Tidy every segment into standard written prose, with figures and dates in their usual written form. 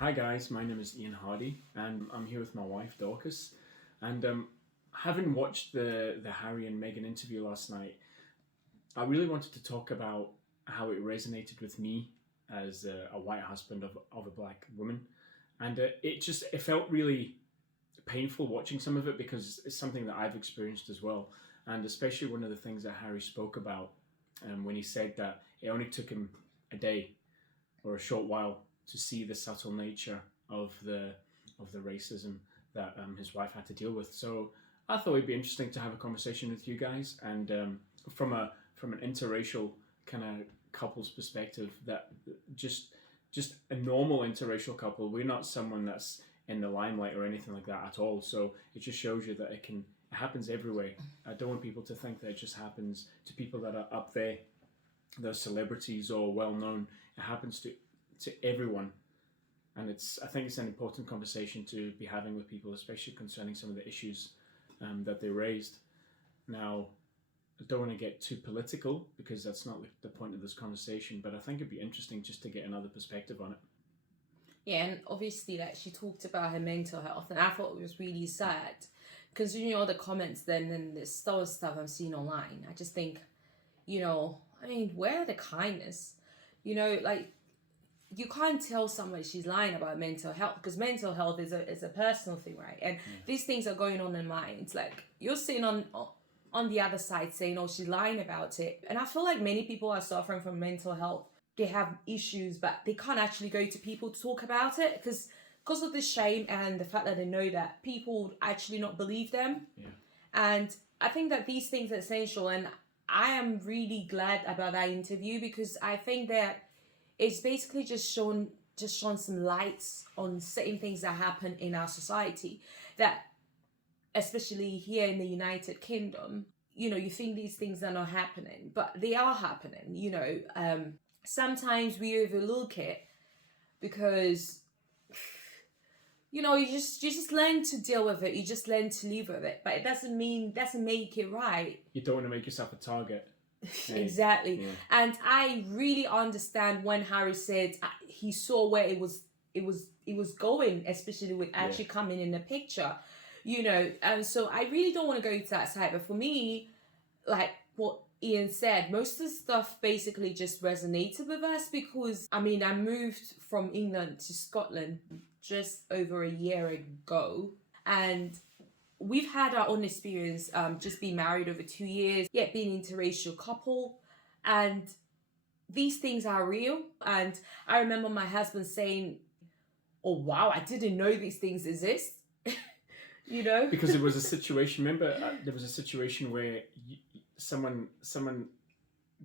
Hi guys, my name is Ian Hardy, and I'm here with my wife Dorcas. And having watched the Harry and Meghan interview last night, I really wanted to talk about how it resonated with me as a white husband of a black woman, and it felt really painful watching some of it because it's something that I've experienced as well, and especially one of the things that Harry spoke about when he said that it only took him a day or a short while to see the subtle nature of the racism that his wife had to deal with. So I thought it'd be interesting to have a conversation with you guys, and from an interracial kind of couple's perspective, that just a normal interracial couple. We're not someone that's in the limelight or anything like that at all. So it just shows you that it happens everywhere. I don't want people to think that it just happens to people that are up there, they're celebrities or well known. It happens to everyone, and I think it's an important conversation to be having with people, especially concerning some of the issues that they raised. Now, I don't want to get too political because that's not the point of this conversation, but I think it'd be interesting just to get another perspective on it. Yeah, and obviously, like, she talked about her mental health, and I thought it was really sad, considering all the comments then and the stuff I've seen online. I just think, where are the kindness? Like, you can't tell someone she's lying about mental health, because mental health is a personal thing, right? And these things are going on in minds. Like, you're sitting on the other side saying, oh, she's lying about it. And I feel like many people are suffering from mental health. They have issues, but they can't actually go to people to talk about it because of the shame and the fact that they know that people would actually not believe them. Yeah. And I think that these things are essential, and I am really glad about that interview because I think that it's basically just shone some lights on certain things that happen in our society, that especially here in the United Kingdom, you think these things are not happening, but they are happening. Sometimes we overlook it because you just learn to deal with it, you just learn to live with it, but it doesn't make it right. You don't want to make yourself a target. Exactly. Yeah. And I really understand when Harry said he saw where it was going, especially with actually coming in the picture, and so I really don't want to go to that side. But for me, like what Ian said, most of the stuff basically just resonated with us because I moved from England to Scotland just over a year ago, and we've had our own experience, just being married over 2 years, yet being an interracial couple, and these things are real. And I remember my husband saying, oh wow, I didn't know these things exist. Because there was a situation, remember there was a situation where someone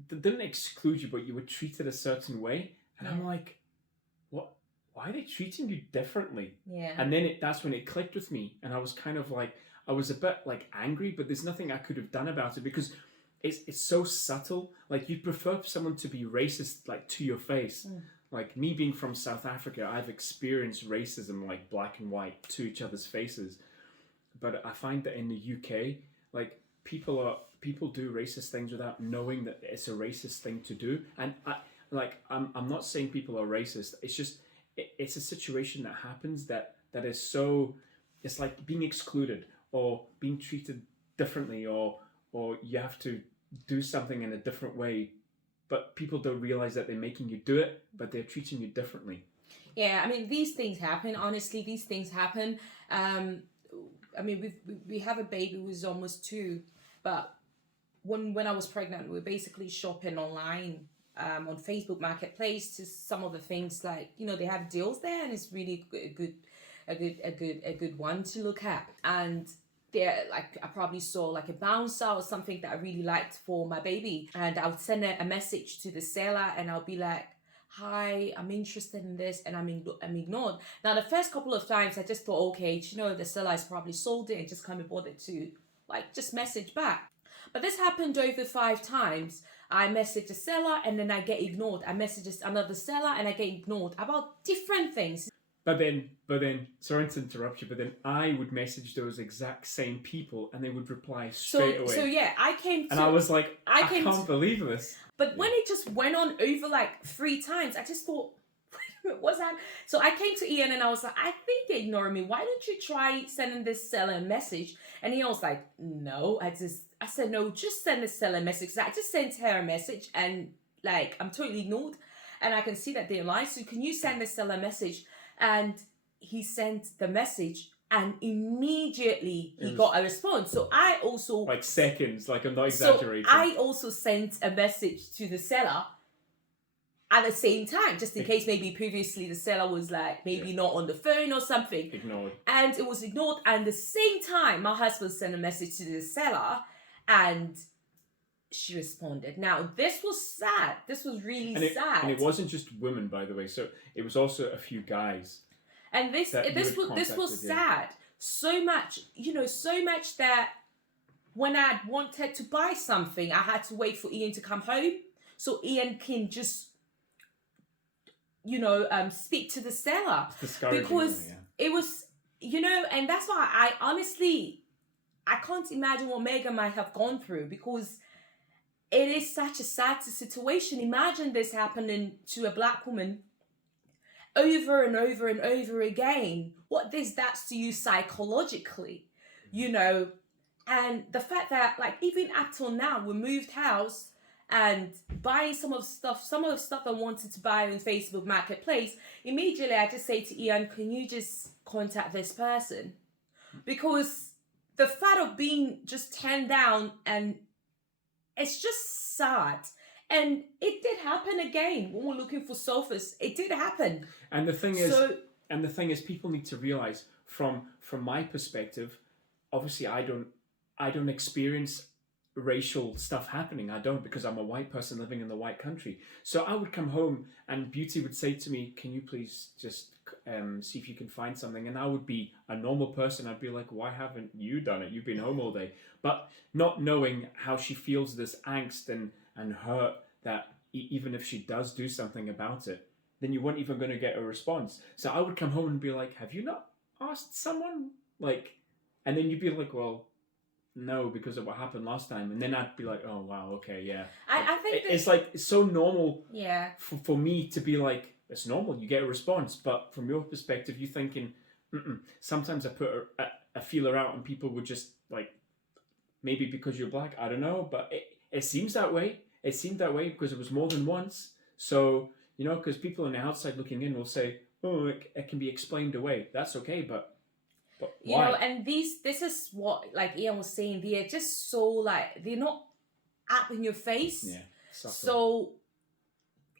didn't exclude you, but you were treated a certain way, and I'm like, what? Why are they treating you differently? Yeah. And then that's when it clicked with me, and I was kind of like, I was a bit like angry, but there's nothing I could have done about it because it's so subtle. Like, you prefer someone to be racist like to your face. Like, me being from South Africa, I've experienced racism like black and white to each other's faces. But I find that in the UK, like, people do racist things without knowing that it's a racist thing to do. And I'm not saying people are racist. It's just it's a situation that happens that is so, it's like being excluded or being treated differently, or you have to do something in a different way, but people don't realize that they're making you do it, but they're treating you differently. Yeah, these things happen. Honestly, these things happen. We have a baby who's almost 2, but when I was pregnant, we were basically shopping online on Facebook Marketplace to some of the things, like, they have deals there, and it's really a good one to look at. And there, like, I probably saw like a bouncer or something that I really liked for my baby, and I would send a message to the seller, and I'll be like, hi, I'm interested in this, and I'm ignored. Now, the first couple of times I just thought, okay, the seller has probably sold it and just can't be bothered to just message back. But this happened over 5 times. I message the seller and then I get ignored. I message another seller and I get ignored about different things. But then, sorry to interrupt you, but then I would message those exact same people and they would reply straight away. So yeah, and I was like, I can't believe this. But when it just went on over like 3 times, I just thought, wait a What's that? So I came to Ian and I was like, I think they're ignoring me. Why don't you try sending this seller a message? And Ian was like, no. I said, no, just send the seller a message. So I just sent her a message and like, I'm totally ignored. And I can see that they're lying. So can you send the seller a message? And he sent the message and immediately he got a response. So I also... Like seconds, like I'm not exaggerating. So I also sent a message to the seller at the same time, just in case maybe previously the seller was like maybe not on the phone or something. Ignored. And it was ignored. And the same time, my husband sent a message to the seller and she responded. Now, this was sad. This was really sad. And it wasn't just women, by the way. So it was also a few guys. And this was sad. So much, so much that when I wanted to buy something, I had to wait for Ian to come home. So Ian can just speak to the seller, because it was, and that's why I honestly, I can't imagine what Meghan might have gone through, because it is such a sad situation. Imagine this happening to a black woman over and over and over again. What this does to you psychologically, and the fact that like even up till now we moved house and buying some of the stuff I wanted to buy on Facebook Marketplace, immediately I just say to Ian, can you just contact this person? Because the fact of being just turned down, and it's just sad. And it did happen again when we're looking for sofas. It did happen. And the thing is, people need to realize from my perspective, obviously I don't experience racial stuff happening. I don't, because I'm a white person living in the white country. So I would come home and Beauty would say to me, can you please just see if you can find something? And I would be a normal person. I'd be like, why haven't you done it? You've been home all day. But not knowing how she feels this angst and hurt that even if she does do something about it, then you weren't even going to get a response. So I would come home and be like, have you not asked someone? And then you'd be like, well, no, because of what happened last time. And then I'd be like, oh wow, okay, yeah. I think it's so normal. Yeah. For me to be like, it's normal, you get a response. But from your perspective, you're thinking, sometimes I put a feeler out and people would just like, maybe because you're black, I don't know, but it seems that way. It seemed that way because it was more than once. So, because people on the outside looking in will say, oh, it can be explained away. That's okay, but why? And this is what, like Ian was saying, they're just so like, they're not up in your face. Yeah. So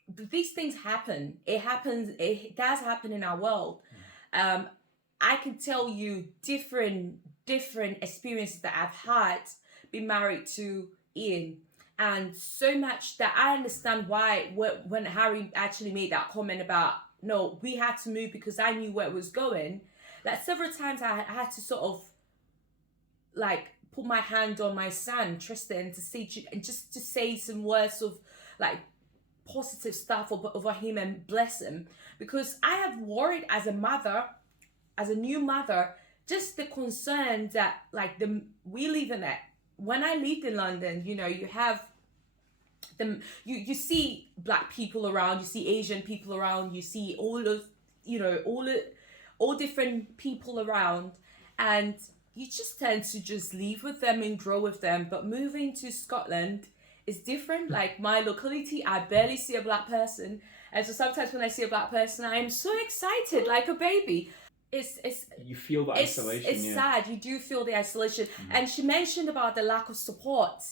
these things happen. It does happen in our world. I can tell you different experiences that I've had being married to Ian. And so much that I understand why when Harry actually made that comment about, no, we had to move because I knew where it was going. Like several times I had to sort of like put my hand on my son, Tristan, to see, and just to say some words of like positive stuff over him and bless him. Because I have worried as a mother, as a new mother, just the concern that like we live in it. When I lived in London, you have you see black people around, you see Asian people around, you see all different people around, and you just tend to just live with them and grow with them. But moving to Scotland is different. Like my locality, I barely see a black person, and so sometimes when I see a black person, I am so excited, like a baby. You feel the isolation. It's sad. You do feel the isolation. And she mentioned about the lack of support.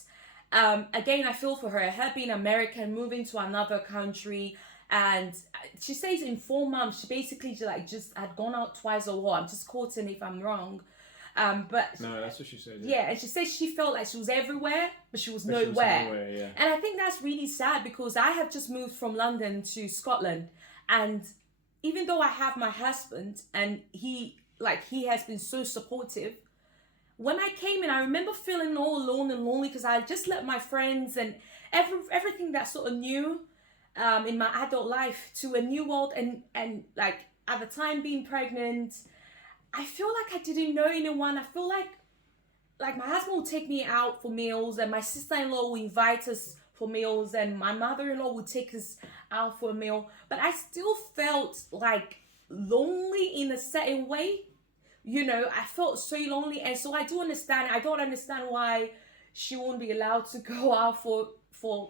Again, I feel for her. Her being American, moving to another country, and she says in 4 months she basically just had gone out twice or what. I'm just quoting if I'm wrong. But no, that's what she said. Yeah, and she says she felt like she was everywhere, but she was nowhere. And I think that's really sad, because I have just moved from London to Scotland, and even though I have my husband and he has been so supportive, when I came in, I remember feeling all alone and lonely because I just let my friends and everything that sort of new in my adult life to a new world, and like at the time being pregnant, I feel like I didn't know anyone. I feel like my husband will take me out for meals, and my sister-in-law will invite us for meals, and my mother-in-law would take us out for a meal. But I still felt like lonely in a certain way. You know, I felt so lonely, and so I don't understand why she won't be allowed to go out for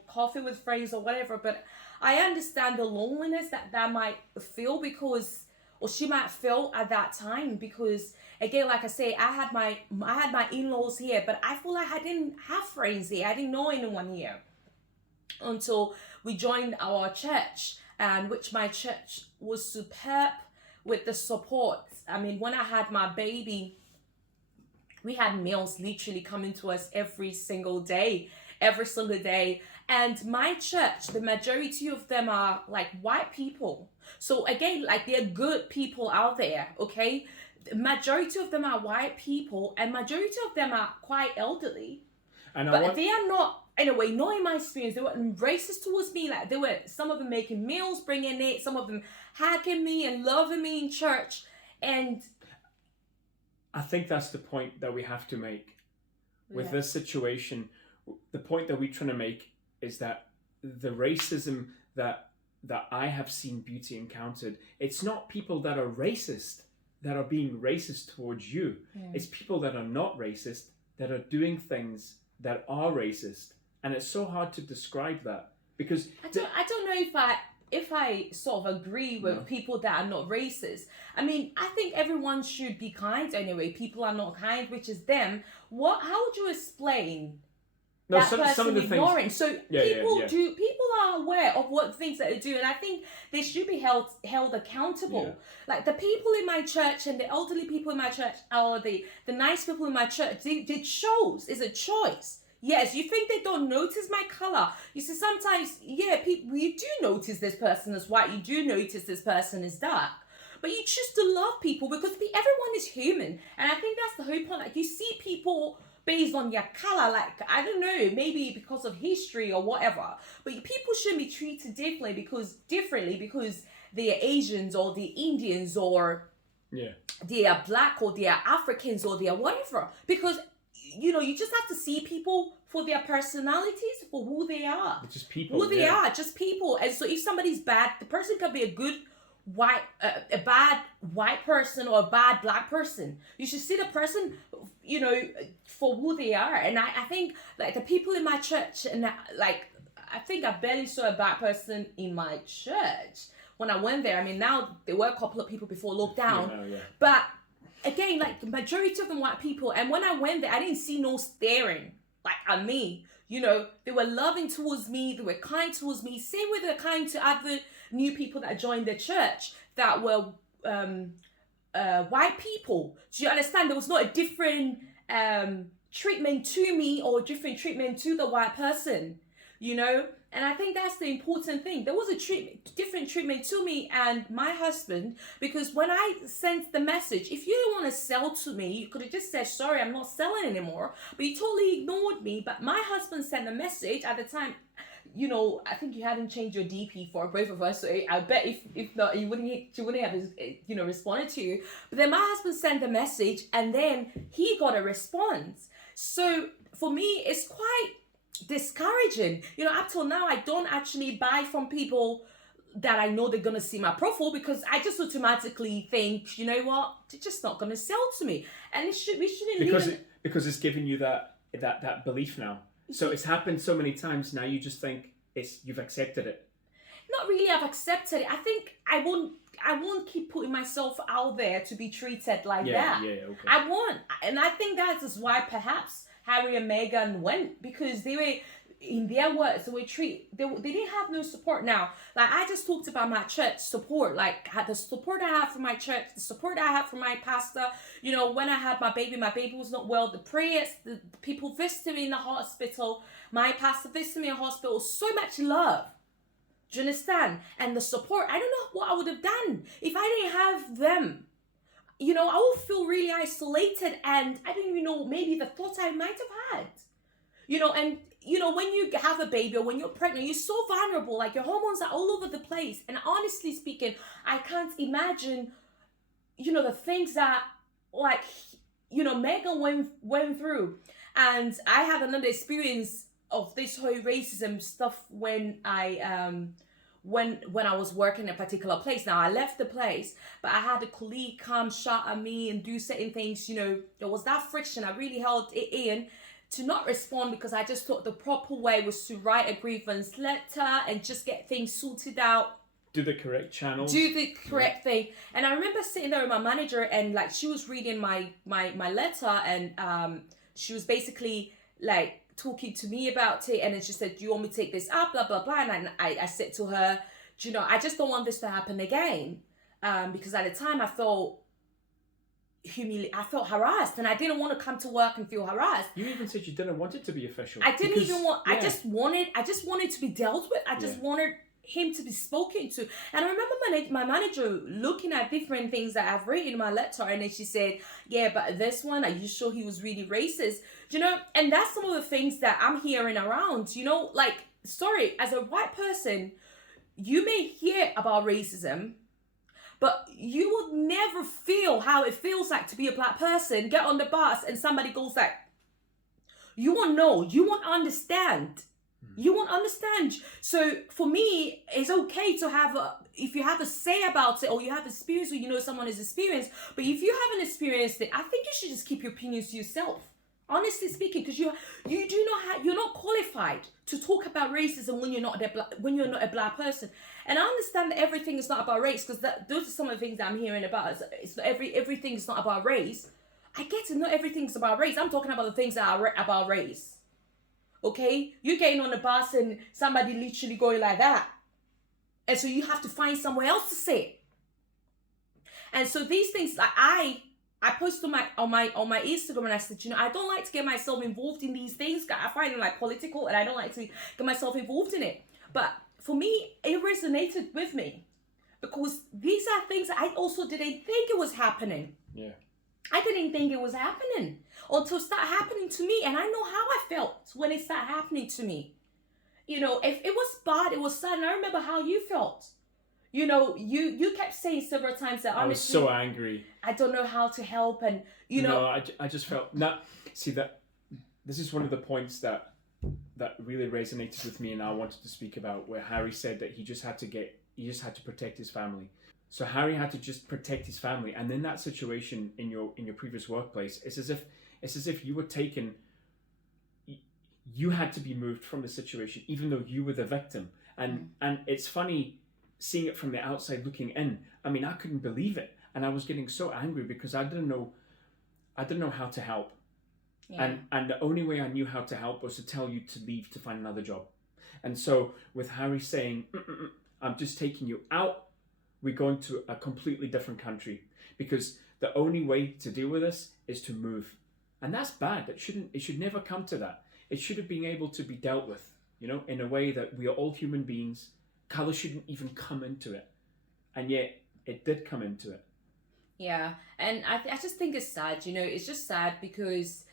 coffee with friends or whatever. But I understand the loneliness that might feel, because, or she might feel at that time, because again, like I say, I had my in-laws here, but I feel like I didn't have friends here. I didn't know anyone here until we joined our church, and which my church was superb with the support. I mean, when I had my baby, we had meals literally coming to us every single day. And my church, the majority of them are like white people. So again, like, they're good people out there, okay? The majority of them are white people, and majority of them are quite elderly. But they are not, anyway, not in my experience, they were racist towards me. Like, they were, some of them making meals, bringing it, some of them hugging me and loving me in church. And I think that's the point that we have to make with this situation. The point that we're trying to make is that the racism that I have seen Beauty encountered, it's not people that are racist that are being racist towards you. It's people that are not racist that are doing things that are racist, and it's so hard to describe that, because I don't know if I sort of agree with people that are not racist. I mean, I think everyone should be kind anyway. People are not kind, which is them. How would you explain that some of the ignoring? Things, so people are aware of what things that they do, and I think they should be held accountable. Like, the people in my church and the elderly people in my church, or the nice people in my church, it shows. It's a choice. Yes, you think they don't notice my color. You see, sometimes, people, you do notice this person is white. You do notice this person is dark. But you choose to love people because everyone is human. And I think that's the whole point. Like, you see people based on their color, like, I don't know, maybe because of history or whatever. But people shouldn't be treated differently because they are Asians or the Indians or they are black or they are Africans or they are whatever. Because, you know, you just have to see people for their personalities, for who they are. Just people. Who they are, just people. And so if somebody's bad, the person can be a good a bad white person or a bad black person. You should see the person, you know, for who they are. And I think, like, the people in my church, and like, I think I barely saw a black person in my church when I went there. I mean, now there were a couple of people before lockdown, but again, like, the majority of them white people. And when I went there, I didn't see no staring, like, at me. You know, they were loving towards me. They were kind towards me. Same way they're kind to other new people that joined the church that were white people. Do you understand? There was not a different treatment to me or different treatment to the white person, you know? And I think that's the important thing. There was a different treatment to me and my husband, because when I sent the message, if you didn't want to sell to me, you could have just said, sorry, I'm not selling anymore. But you totally ignored me. But my husband sent a message at the time. You know, I think you hadn't changed your DP for both of us. So I bet if not, she wouldn't have, you know, responded to you. But then my husband sent the message and then he got a response. So for me, it's quite discouraging. You know, up till now, I don't actually buy from people that I know they're going to see my profile, because I just automatically think, you know what, they're just not going to sell to me. And we shouldn't because it's giving you that belief now. So it's happened so many times now, you just think you've accepted it. Not really, I've accepted it. I think I won't keep putting myself out there to be treated like that. Yeah, okay. I won't. And I think that is why perhaps Harry and Meghan went, because they were, in their words, they didn't have no support. Now, like, I just talked about my church support, like the support I have from my church, the support I have from my pastor. You know, when I had my baby was not well, the prayers, the people visiting me in the hospital, my pastor visited me in the hospital, so much love. Do you understand? And the support, I don't know what I would have done if I didn't have them. You know, I would feel really isolated, and I don't even know, maybe the thoughts I might have had. You know, and, you know, when you have a baby or when you're pregnant, you're so vulnerable. Like, your hormones are all over the place. And honestly speaking, I can't imagine, you know, the things that, like, you know, Meghan went through. And I had another experience of this whole racism stuff when I was working in a particular place. Now I left the place, but I had a colleague come shout at me and do certain things. There was that friction. I really held it in to not respond because I just thought the proper way was to write a grievance letter and just get things sorted out. Do the correct channels. Do the correct thing. And I remember sitting there with my manager and like she was reading my letter and she was basically like talking to me about it, and then she said, do you want me to take this up, blah blah blah, and I said to her, I just don't want this to happen again, because at the time I felt I felt harassed, and I didn't want to come to work and feel harassed. You even said you didn't want it to be official. I didn't even want. Yeah. I just wanted to be dealt with. I just wanted him to be spoken to. And I remember my manager looking at different things that I've written in my letter, and then she said, yeah, but this one, are you sure he was really racist? And that's some of the things that I'm hearing around, like, sorry, as a white person, you may hear about racism, but you will never feel how it feels like to be a black person, get on the bus and somebody goes like, you won't know, you won't understand. You won't understand. So for me, it's okay to have if you have a say about it, or you have experience, or someone has experienced. But if you haven't experienced it, I think you should just keep your opinions to yourself. Honestly speaking, because you're not qualified to talk about racism when you're not a black person. And I understand that everything is not about race, because those are some of the things that I'm hearing about. It's everything is not about race. I get it. Not everything's about race. I'm talking about the things that are about race. Okay, you're getting on the bus and somebody literally going like that, and so you have to find somewhere else to sit. And so these things, like I posted on my Instagram, and I said, I don't like to get myself involved in these things. I find them like political, and I don't like to get myself involved in it. But for me, it resonated with me because these are things I also didn't think it was happening. Yeah. I didn't think it was happening until it started happening to me. And I know how I felt when it started happening to me. If it was bad, it was sad. And I remember how you felt. You kept saying several times that honestly, I was so angry. I don't know how to help. And, No, I just felt... See, that this is one of the points that really resonated with me and I wanted to speak about, where Harry said that he just had to protect his family. So Harry had to just protect his family, and in that situation in your previous workplace, it's as if you were taken. You had to be moved from the situation, even though you were the victim. And it's funny seeing it from the outside looking in. I mean, I couldn't believe it, and I was getting so angry because I didn't know how to help. Yeah. And the only way I knew how to help was to tell you to leave to find another job. And so with Harry saying, I'm just taking you out. We're going to a completely different country, because the only way to deal with this is to move. And that's bad. It should never come to that. It should have been able to be dealt with, in a way that we are all human beings. Color shouldn't even come into it. And yet it did come into it. Yeah. And I just think it's sad, it's just sad because,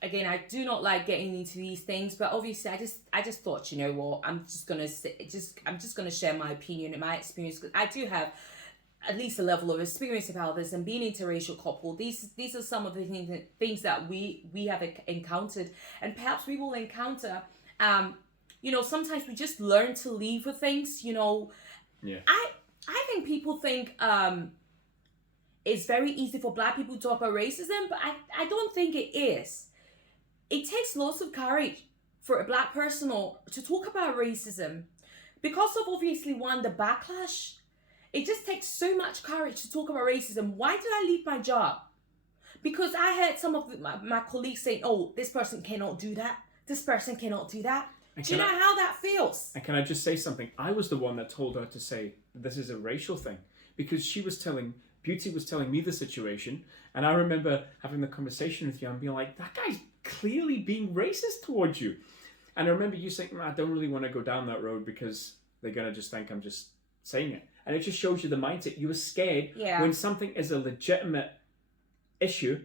again, I do not like getting into these things, but obviously I just thought, what, I'm just gonna share my opinion and my experience, because I do have at least a level of experience about this, and being interracial couple, these are some of the things that we have encountered, and perhaps we will encounter. Sometimes we just learn to live with things. Yeah. I think people think it's very easy for black people to talk about racism, but I don't think it is. It takes lots of courage for a black person to talk about racism, because of obviously the backlash. It just takes so much courage to talk about racism. Why did I leave my job? Because I heard some of my colleagues saying, oh, this person cannot do that. This person cannot do that. Do you know how that feels? And can I just say something? I was the one that told her to say this is a racial thing, because Beauty was telling me the situation, and I remember having the conversation with you and being like, that guy's clearly being racist towards you. And I remember you saying, I don't really want to go down that road because they're going to just think I'm just saying it. And it just shows you the mindset. You were scared when something is a legitimate issue.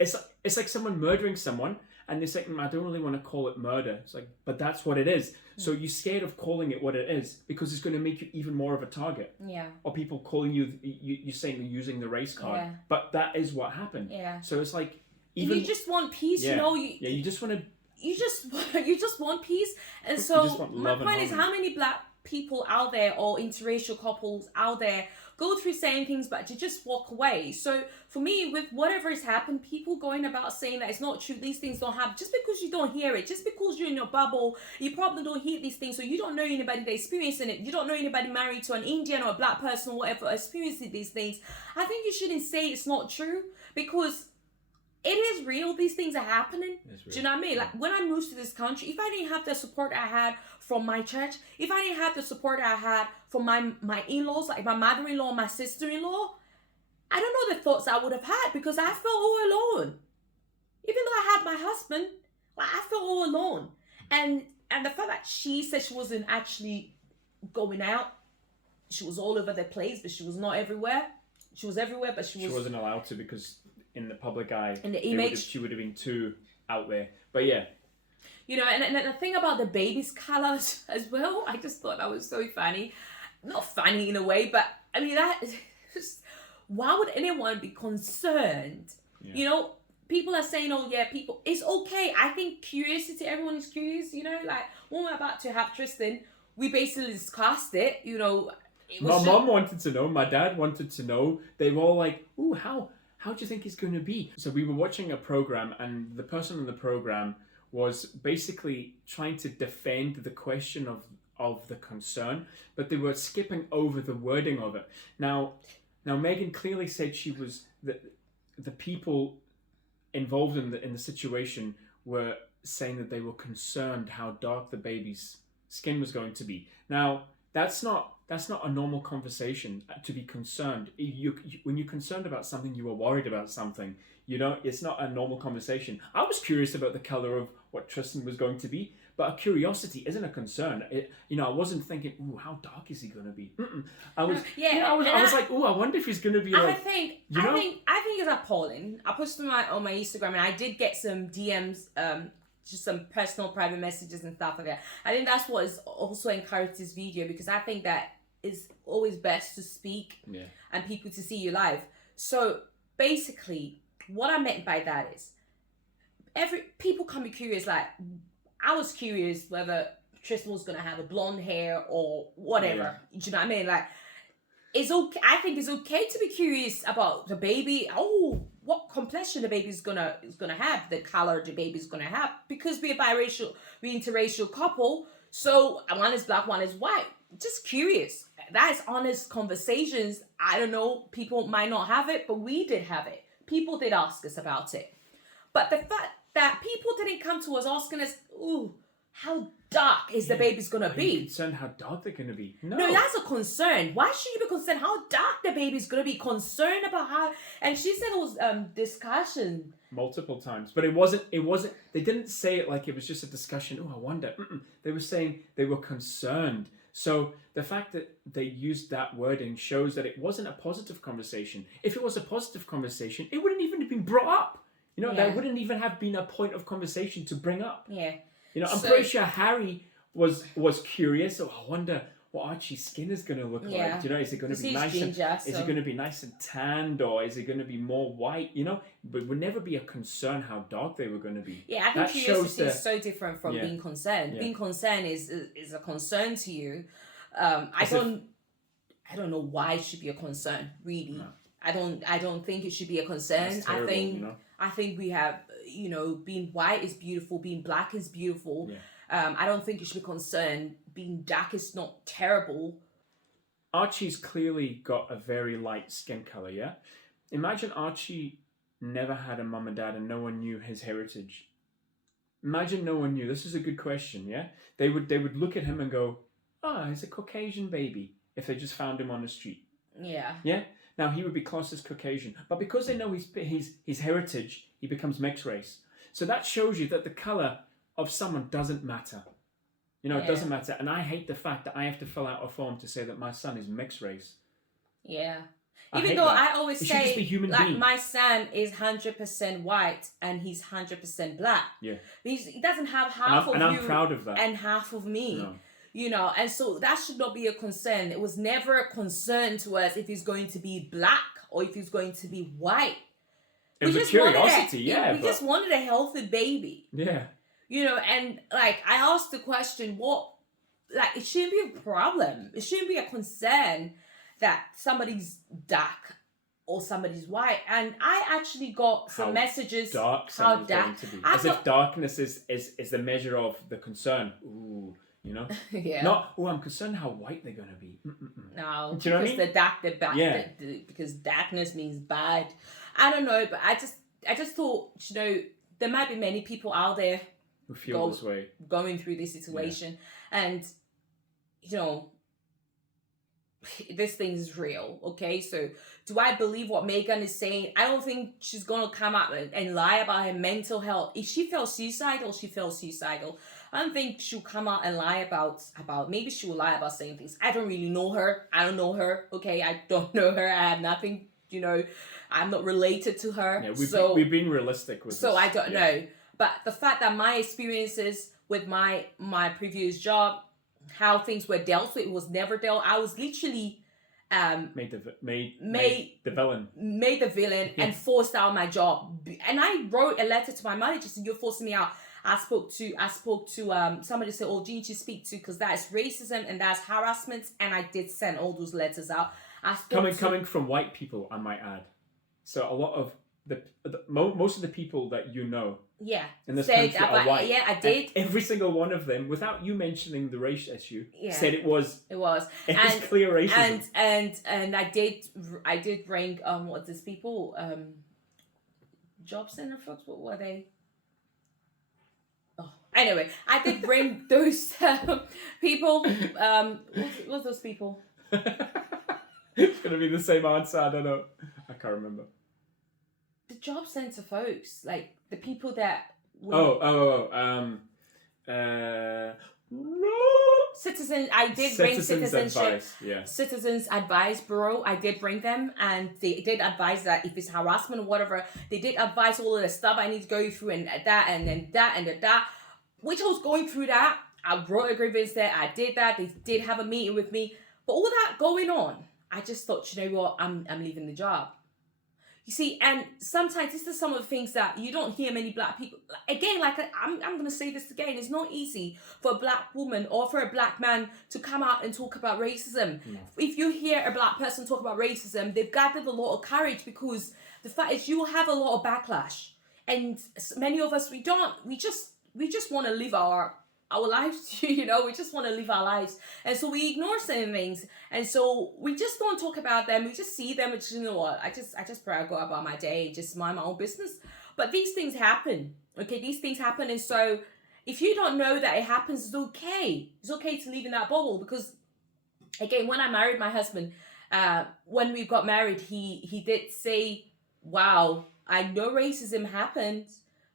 It's like someone murdering someone, and they're saying, I don't really want to call it murder. It's like, but that's what it is. So you're scared of calling it what it is, because it's going to make you even more of a target. Yeah. Or people calling you saying you're using the race card. But that is what happened. Yeah. So it's like, even... You just want peace, you you just want to you just you just want peace. And just so want my love and point is, harmony. how many black people out there or interracial couples out there go through saying things but to just walk away? So for me, with whatever has happened, people going about saying that it's not true, these things don't happen, just because you don't hear it, just because you're in your bubble, you probably don't hear these things, so you don't know anybody that's experiencing it, you don't know anybody married to an Indian or a black person or whatever experiencing these things. I think you shouldn't say it's not true, because it is real. These things are happening. Do you know what I mean? Like, when I moved to this country, if I didn't have the support I had from my church, if I didn't have the support I had from my in-laws, like my mother-in-law, my sister-in-law, I don't know the thoughts I would have had, because I felt all alone. Even though I had my husband, like, I felt all alone. And the fact that she said she wasn't actually going out, she was all over the place, but she was not everywhere. She was everywhere, but she wasn't allowed to, because in the public eye, in the image, she would have been too out there. But yeah, you know, and the thing about the baby's colors as well, I just thought that was so funny. Not funny in a way, but I mean, that just, why would anyone be concerned? Yeah. You know, people are saying, oh yeah, people, it's okay. I think curiosity, everyone is curious, you know, like when we're about to have Tristan, we basically discussed it, you know. My mom wanted to know, my dad wanted to know. They were all like, ooh, how do you think he's going to be? So we were watching a program, and the person on the program was basically trying to defend the question of the concern, but they were skipping over the wording of it. Now Meghan clearly said she was the people involved in the situation were saying that they were concerned how dark the baby's skin was going to be. Now, that's not a normal conversation, to be concerned. When you're concerned about something, you are worried about something. You know, it's not a normal conversation. I was curious about the color of what Tristan was going to be, but a curiosity isn't a concern. I wasn't thinking, ooh, how dark is he going to be? I was, I was like, ooh, I wonder if he's going to be like. I think it's appalling. I posted on my Instagram, and I did get some DMs, just some personal private messages and stuff like that. I think that's what is also encouraged this video, because I think that it's always best to speak and people to see you live. So basically, what I meant by that is, people can be curious. Like, I was curious whether Tristan was gonna have a blonde hair or whatever. Do you know what I mean? Like, it's okay. I think it's okay to be curious about the baby. Oh, what complexion the baby's gonna have, the color the baby's gonna have, because we're biracial, we're interracial couple. So one is black, one is white. Just curious. That is honest conversations. I don't know, people might not have it, but we did have it. People did ask us about it. But the fact that people didn't come to us asking us, ooh, how dark is the baby's gonna be? Are you concerned how dark they're gonna be? No, that's a concern. Why should you be concerned how dark the baby's gonna be? Concerned about how? And she said it was discussion multiple times, but it wasn't. They didn't say it like it was just a discussion. Oh, I wonder. They were saying they were concerned. So the fact that they used that wording shows that it wasn't a positive conversation. If it was a positive conversation, it wouldn't even have been brought up. You know, that wouldn't even have been a point of conversation to bring up. Yeah. You know, I'm pretty sure Harry was curious. Oh, I wonder what Archie's skin is going to look like. You know, is it going to be nice is it going to be nice and tanned, or is it going to be more white? You know, but it would never be a concern how dark they were going to be. Yeah, I think curiosity is so different from being concerned. Yeah. Being concerned is a concern to you. I don't know why it should be a concern. Really, no. I don't think it should be a concern. It's terrible, I think we have, being white is beautiful, being black is beautiful. Yeah. I don't think you should be concerned. Being dark is not terrible. Archie's clearly got a very light skin color, yeah? Imagine Archie never had a mum and dad and no one knew his heritage. Imagine no one knew. This is a good question, yeah? They would look at him and go, he's a Caucasian baby, if they just found him on the street. Yeah. Yeah? Now, he would be classed as Caucasian. But because they know his heritage, he becomes mixed race. So that shows you that the colour of someone doesn't matter. You know, it doesn't matter. And I hate the fact that I have to fill out a form to say that my son is mixed race. Yeah. Even though I always say, being. My son is 100% white and he's 100% black. Yeah. He doesn't have half of you. And I'm proud of that. And half of me. No. You know, and so that should not be a concern. It was never a concern to us if he's going to be black or if he's going to be white. It was a curiosity, we just wanted a healthy baby. Yeah. you know, and like I asked the question, what, like, it shouldn't be a problem. It shouldn't be a concern that somebody's dark or somebody's white. And I actually got some How messages. Dark How someone's dark. going to be. I As if darkness is the measure of the concern. Ooh, you know? Yeah. Not, oh, I'm concerned how white they're going to be. Mm-mm-mm. No, Do you know what I because mean? the dark, Yeah. because darkness means bad. I don't know, but I just thought, you know, there might be many people out there We feel this way. going through this situation, and you know, this thing is real. Okay, so do I believe what Meghan is saying? I don't think she's gonna come out and lie about her mental health. If she felt suicidal, she felt suicidal. I don't think she'll come out and lie about maybe she will lie about saying things. I don't really know her. I don't know her. Okay, I don't know her. I have nothing, you know, I'm not related to her. Yeah, we've been realistic with so this. I don't know. But the fact that my experiences with my previous job, how things were dealt with, it was never dealt. I was literally made the villain. Made the villain and forced out my job. And I wrote a letter to my manager saying, you're forcing me out. I spoke to somebody said, oh, do you need to speak to, because that is racism and that's harassment. And I did send all those letters out. Coming from white people, I might add. So a lot of most of the people that you know in this country are white. Yeah, I did. And every single one of them, without you mentioning the race issue, said it was clear racism. And I did bring what these people job center folks, what were they? Oh, anyway, I did bring those people. What's those people? It's gonna be the same answer. I don't know. I can't remember. The job center folks, like the people that. Citizens. I did bring citizenship. Advice, yeah. Citizens Advice Bureau. I did bring them, and they did advise that if it's harassment or whatever, they did advise all of the stuff I need to go through and that, and then that, and then that. Which I was going through that. I wrote a grievance there. I did that. They did have a meeting with me, but all that going on, I just thought, you know what, I'm leaving the job. You see, and sometimes this is some of the things that you don't hear many black people. Again, like I'm going to say this again, it's not easy for a black woman or for a black man to come out and talk about racism. No. If you hear a black person talk about racism, they've gathered a lot of courage, because the fact is you will have a lot of backlash. And many of us, we just want to live our lives, you know, we just want to live our lives. And so we ignore certain things. And so we just don't talk about them. We just see them and just, you know what, I just pray I go about my day, just mind my own business. But these things happen, okay? These things happen. And so if you don't know that it happens, it's okay. It's okay to live in that bubble, because again, when I married my husband, when we got married, he did say, wow, I know racism happened,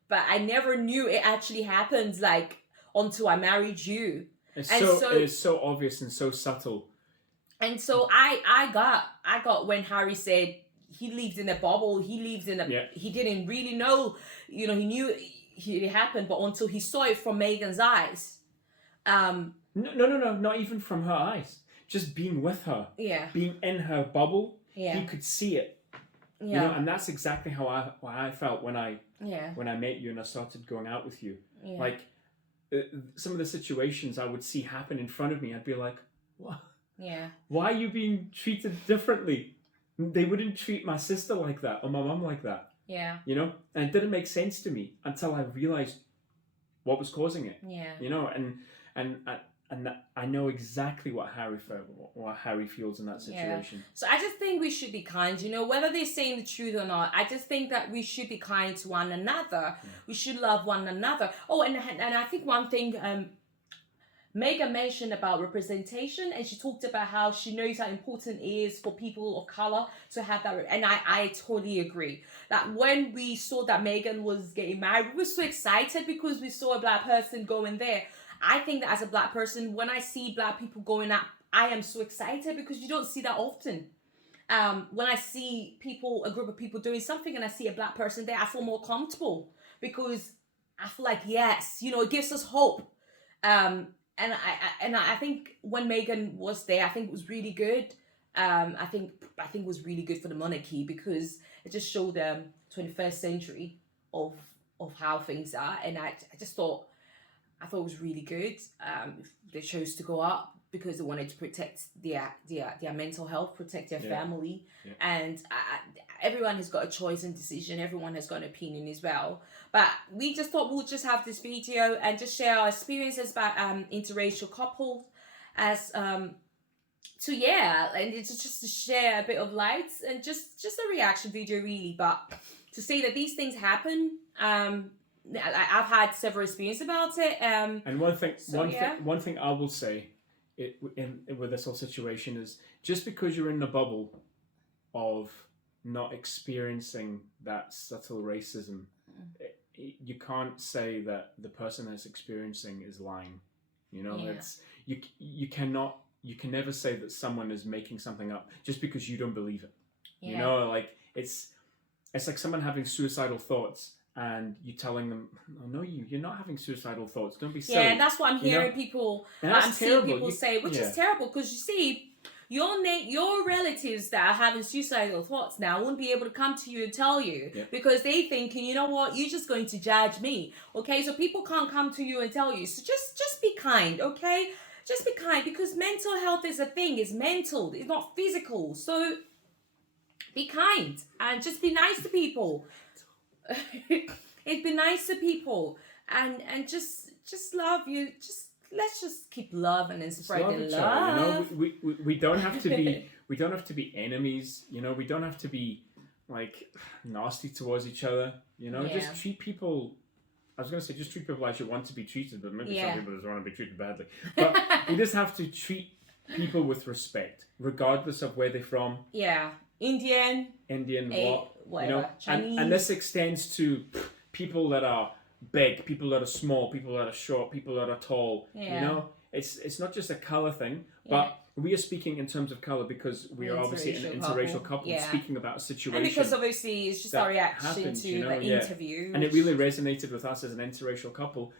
but I never knew it actually happened, like, until I married you. It is so obvious and so subtle. And so I got when Harry said he lived in a bubble, he didn't really know, you know, he knew it happened, but until he saw it from Meghan's eyes. No, not even from her eyes. Just being with her. Yeah. Being in her bubble. Yeah. He could see it. Yeah. You know, and that's exactly how I felt when I met you and I started going out with you. Yeah. Like, some of the situations I would see happen in front of me, I'd be like, what? Yeah. Why are you being treated differently? They wouldn't treat my sister like that or my mum like that. Yeah. You know? And it didn't make sense to me until I realized what was causing it. Yeah. You know, and I know exactly what Harry feels in that situation. Yeah. So I just think we should be kind, you know, whether they're saying the truth or not. I just think that we should be kind to one another. Yeah. We should love one another. Oh, and I think one thing Meghan mentioned about representation, and she talked about how she knows how important it is for people of color to have that. And I totally agree that when we saw that Meghan was getting married, we were so excited because we saw a black person going there. I think that as a black person, when I see black people going out, I am so excited because you don't see that often. When I see a group of people doing something and I see a black person there, I feel more comfortable because I feel like, yes, you know, it gives us hope. And I think when Meghan was there, I think it was really good. I think it was really good for the monarchy because it just showed 21st century of how things are. And I just thought, I thought it was really good. They chose to go up because they wanted to protect their mental health, protect their family, and everyone has got a choice and decision. Everyone has got an opinion as well. But we just thought we'll just have this video and just share our experiences about interracial couples as and it's just to share a bit of light and just a reaction video really, but to say that these things happen. I've had several experiences about it. And one thing I will say, with this whole situation is just because you're in the bubble of not experiencing that subtle racism, you can't say that the person that's experiencing is lying. You know, it's you can never say that someone is making something up just because you don't believe it. You know, like it's like someone having suicidal thoughts and you telling them, "Oh, no, you're not having suicidal thoughts. Don't be silly." Yeah, and that's what I'm hearing people. I'm seeing people say, which is terrible, because you see, your relatives that are having suicidal thoughts now wouldn't be able to come to you and tell you because they thinking, you know what, you're just going to judge me. Okay, so people can't come to you and tell you. So just be kind, okay? Just be kind, because mental health is a thing. It's mental. It's not physical. So be kind and just be nice to people. It'd be nice to people and just love you. Let's just keep loving and spreading love. You know, we don't have to be enemies. You know, we don't have to be like nasty towards each other. You know, just treat people. I was gonna say just treat people as you want to be treated, but maybe some people just want to be treated badly. But we just have to treat people with respect, regardless of where they're from. Yeah. Indian, whatever, you know, Chinese. And this extends to people that are big, people that are small, people that are short, people that are tall. You know, it's not just a color thing, but we are speaking in terms of color because we are obviously an interracial couple speaking about a situation. And because obviously it's just our reaction to the interview. And it really resonated with us as an interracial couple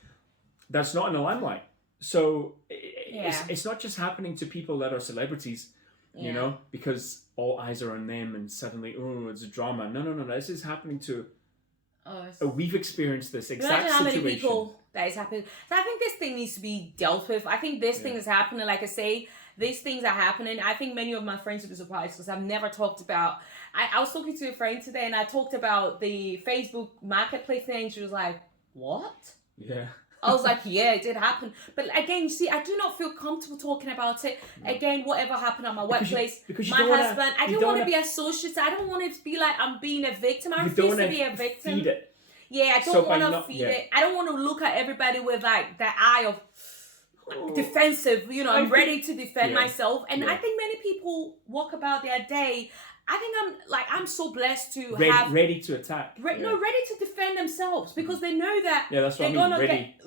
that's not in the limelight. So it's not just happening to people that are celebrities. You know, because all eyes are on them and suddenly, it's a drama. No. This is happening to... we've experienced this exact situation. Imagine how many people that is happening. So I think this thing needs to be dealt with. I think this thing is happening. Like I say, these things are happening. I think many of my friends will be surprised because I've never talked about... I was talking to a friend today and I talked about the Facebook marketplace thing and she was like, what? Yeah. I was like, yeah, it did happen. But again, you see, I do not feel comfortable talking about it. No. Again, whatever happened at my workplace, my husband, I don't want to be associated. I don't want to be like I'm being a victim. I refuse to be a victim. Feed it. Yeah, I don't want to feed it. I don't want to look at everybody with like that eye of defensive. You know, I'm ready to defend myself. And I think many people walk about their day. I think I'm so blessed to have ready to attack. Ready to defend themselves because they know that that's what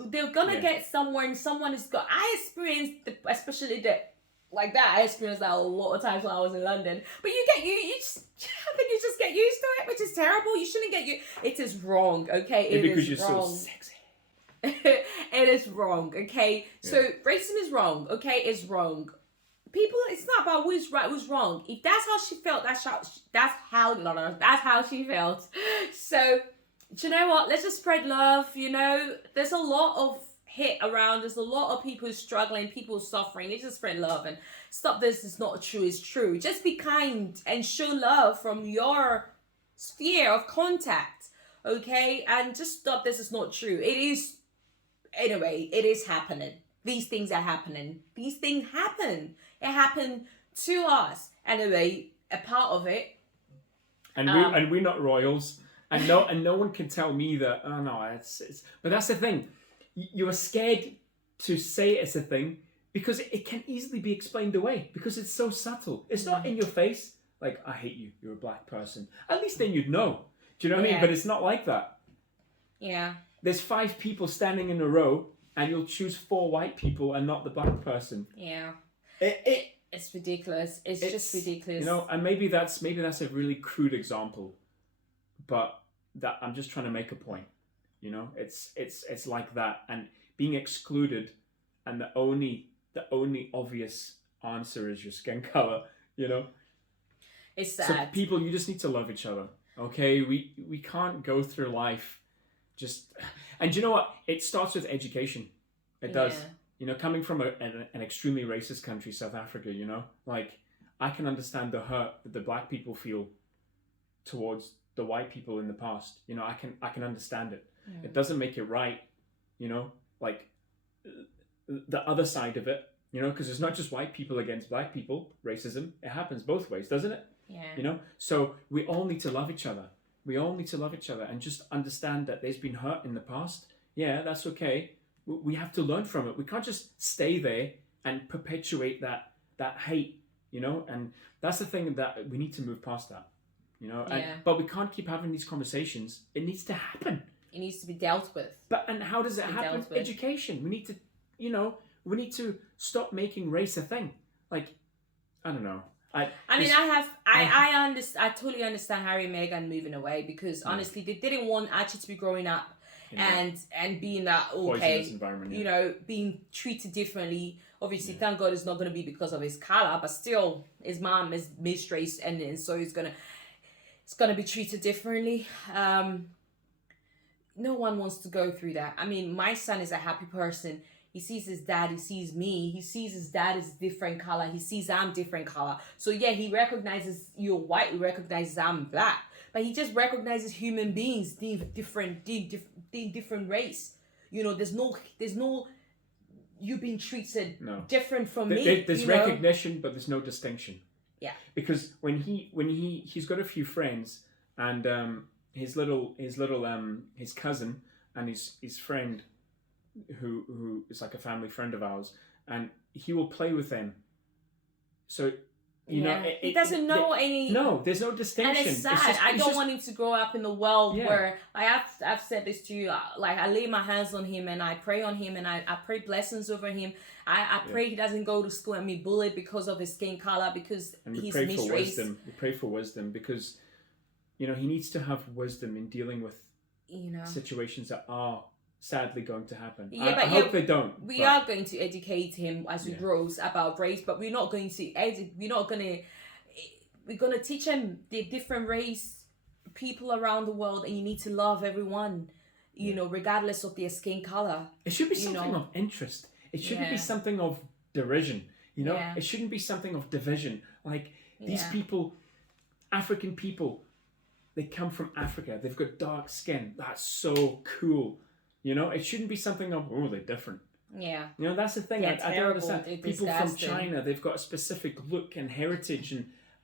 they're gonna get somewhere and someone is got. I experienced especially that like that. I experienced that a lot of times when I was in London. But I think you just get used to it, which is terrible. You shouldn't get It is wrong. Okay, because you're wrong. So sexy. It is wrong. Okay, so racism is wrong. Okay, it's wrong. People, it's not about who's right, who's wrong. If that's how she felt, that's how she felt. So, do you know what? Let's just spread love. You know, there's a lot of hate around. There's a lot of people struggling, people suffering. Let's just spread love and stop this. It's not true. It's true. Just be kind and show love from your sphere of contact. Okay, and just stop this. It's not true. It is. Anyway, it is happening. These things are happening. These things happen. It happened to us. Anyway, a part of it. And we're not royals. And no one can tell me that, oh no, it's but that's the thing. You are scared to say it's a thing because it can easily be explained away because it's so subtle. It's not in your face. Like, I hate you. You're a black person. At least then you'd know. Do you know what I mean? But it's not like that. Yeah. There's 5 people standing in a row and you'll choose 4 white people and not the black person. Yeah. It's ridiculous. It's just ridiculous. You know, and maybe that's a really crude example, but that I'm just trying to make a point. You know, it's like that, and being excluded, and the only obvious answer is your skin color. You know, it's sad. So people, you just need to love each other. Okay, we can't go through life just. And you know what? It starts with education. It does. You know, coming from an extremely racist country, South Africa, you know, like, I can understand the hurt that the black people feel towards the white people in the past. You know, I can understand it. It doesn't make it right, you know, like the other side of it, you know, because it's not just white people against black people, racism. It happens both ways, doesn't it? Yeah. You know, so we all need to love each other. We all need to love each other and just understand that there's been hurt in the past. Yeah, that's okay. We have to learn from it. We can't just stay there and perpetuate that hate, you know, and that's the thing, that we need to move past that, you know, but we can't keep having these conversations. It needs to happen. It needs to be dealt with. And how does it happen? Education. We need to, you know, we need to stop making race a thing. Like, I don't know. I totally understand Harry and Meghan moving away, because honestly, they didn't want Archie to be growing up and being that, okay, environment, you know, being treated differently. Obviously, thank God it's not going to be because of his color, but still, his mom is mixed race, and so it's gonna be treated differently. No one wants to go through that. I mean, my son is a happy person. He sees his dad, he sees me, he sees his dad is different color, he sees I'm different color. So yeah, he recognizes you're white, he recognizes I'm black, but he just recognizes human beings, different race. You know, there's no you being treated different from me. There's recognition, but there's no distinction. Yeah. Because when he's got a few friends, and his cousin and his friend, who is like a family friend of ours, and he will play with them. So you know, he doesn't know any. No, there's no distinction. And it's sad. I don't want him to grow up in the world where I've said this to you. Like, I lay my hands on him and I pray on him and I pray blessings over him. I pray he doesn't go to school and be bullied because of his skin color, because he's mixed race. We pray for wisdom, because you know, he needs to have wisdom in dealing with situations that are sadly going to happen. I hope they don't. We are going to educate him as he grows about race, but we're not going to we're going to teach him the different race people around the world, and you need to love everyone, you know, regardless of their skin color. It should be something of interest. It shouldn't be something of derision, you know? It shouldn't be something of division. Like, these people, African people, they come from Africa. They've got dark skin. That's so cool. You know, it shouldn't be something of, oh, they're different. Yeah. You know, that's the thing. I don't understand. People from China, they've got a specific look and heritage,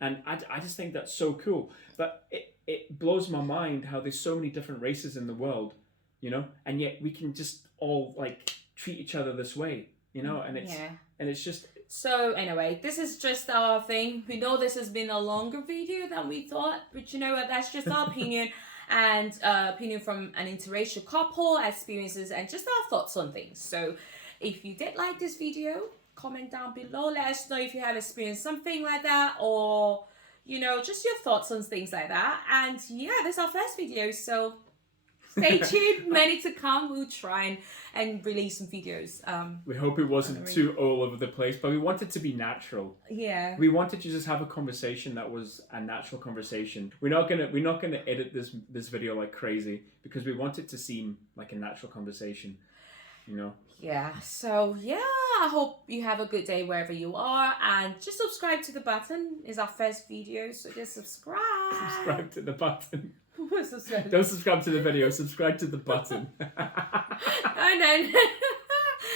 and I just think that's so cool. But it blows my mind how there's so many different races in the world, you know, and yet we can just all, like, treat each other this way, you know, and it's just... So anyway, this is just our thing. We know this has been a longer video than we thought, but you know what, that's just our opinion, and opinion from an interracial couple, experiences, and just our thoughts on things. So if you did like this video, comment down below, let us know if you have experienced something like that, or you know, just your thoughts on things like that. And yeah, this is our first video, so stay tuned. Many to come. We'll try and release some videos. We hope it wasn't too all over the place, but we wanted to be natural. Yeah. We wanted to just have a conversation that was a natural conversation. We're not gonna edit this video like crazy, because we want it to seem like a natural conversation, you know. Yeah. So yeah, I hope you have a good day wherever you are, and just subscribe to the button. It's our first video, so just subscribe. Subscribe to the button. Subscribe. Don't subscribe to the video, subscribe to the button. No.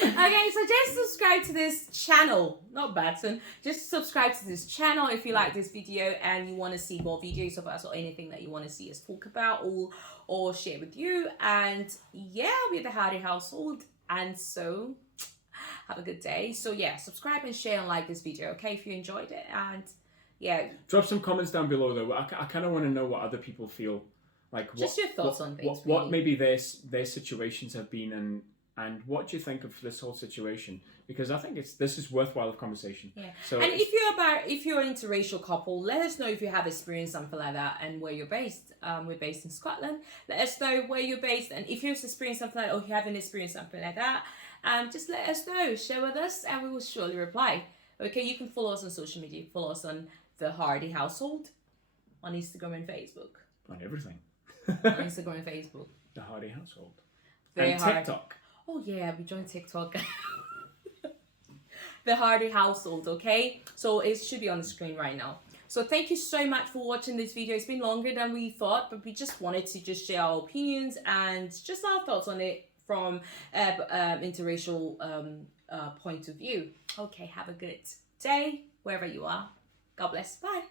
Okay, so just subscribe to this channel, not button. Just subscribe to this channel if you like this video and you want to see more videos of us, or anything that you want to see us talk about or share with you. And yeah, we're the Hardy household, and so have a good day. So yeah, subscribe and share and like this video, okay, if you enjoyed it. And yeah, drop some comments down below though. I kind of want to know what other people feel like. Just your thoughts on things. What maybe their situations have been, and what do you think of this whole situation? Because I think this is worthwhile of conversation. Yeah. So, and if you're an interracial couple, let us know if you have experienced something like that and where you're based. We're based in Scotland. Let us know where you're based, and if you've experienced something like that, or you haven't experienced something like that, just let us know. Share with us, and we will surely reply. Okay, you can follow us on social media. Follow us on the Hardy household on Instagram and Facebook. On everything. On Instagram and Facebook. The Hardy household. Very and hard. TikTok. Oh yeah, we joined TikTok. The Hardy household, okay? So it should be on the screen right now. So thank you so much for watching this video. It's been longer than we thought, but we just wanted to just share our opinions and just our thoughts on it from interracial point of view. Okay, have a good day wherever you are. God bless. Bye.